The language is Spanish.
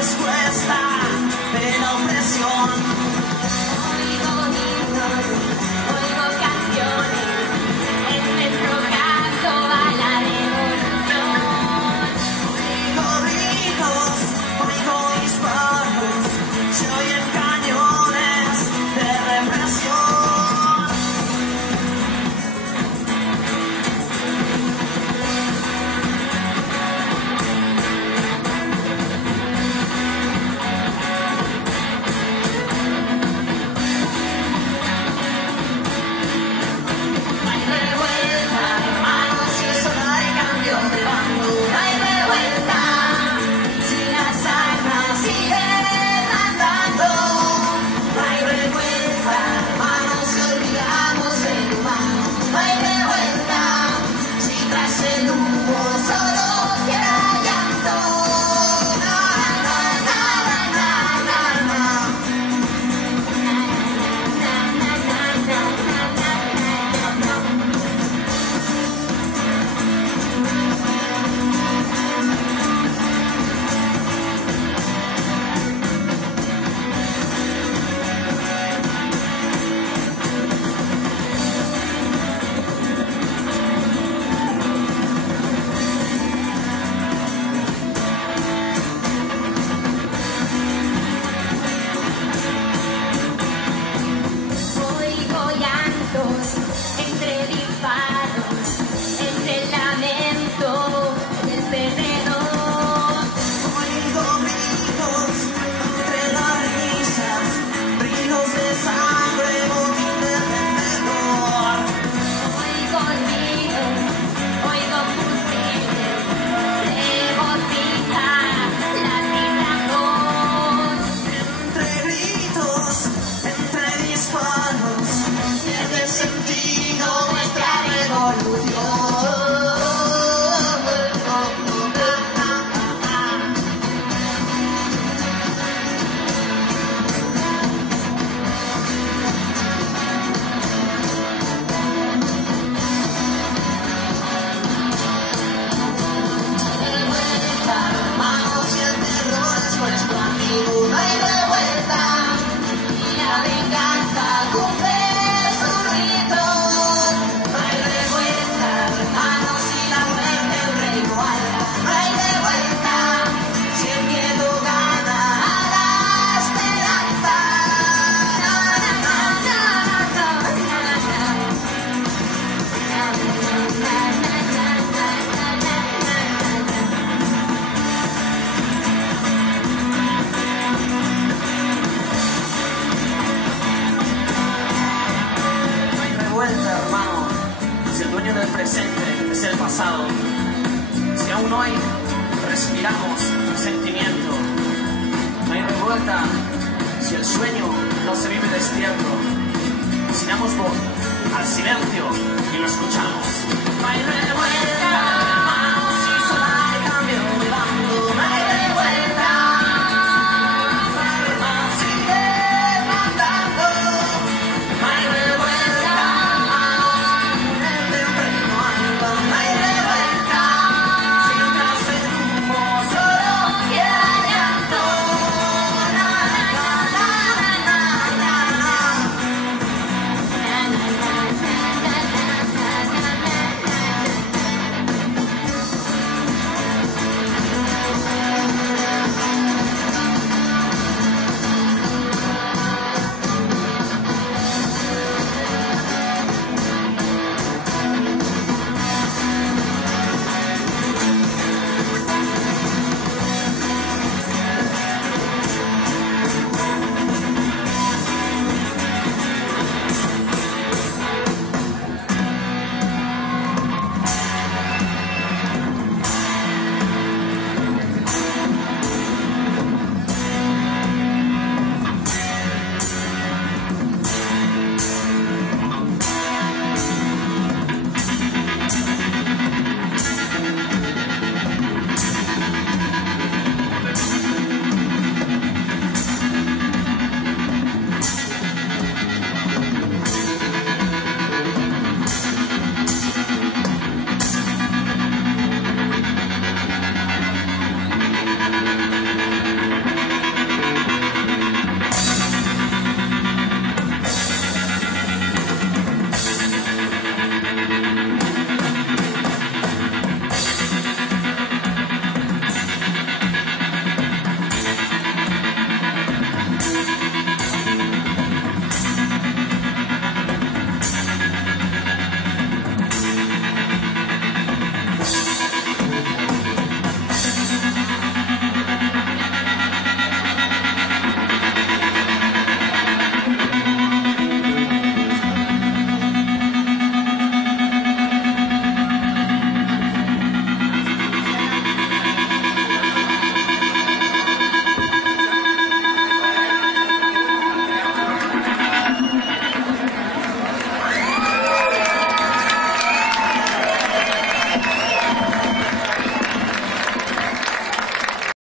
respuesta de la opresión. Oigo himnos, oigo canciones, es nuestro canto a la revolución. Oigo gritos, oigo disparos, se oyen cañones de represión. Oigo llantos entre disparos, entre el lamento del perdedor. Oigo gritos entre las risas, brillos de sangre, botín de vendedor. Oigo tiros, oigo fusiles, regocija la vibración. Entre gritos, entre disparos, pierde sentido nuestra revolución. Hermanos, y el terror es nuestro amigo, no hay revuelta, y la venganza cumple sus ritos. No hay revuelta, hermanos, y la muerte el rey no habla. No hay revuelta, si el miedo gana a la esperanza. No hay revuelta, hermano, si el dueño del presente es el pasado. Si aún hoy respiramos sentimiento. No hay revuelta si el sueño no se vive despierto. Si damos voz al silencio y lo escuchamos. No hay revuelta.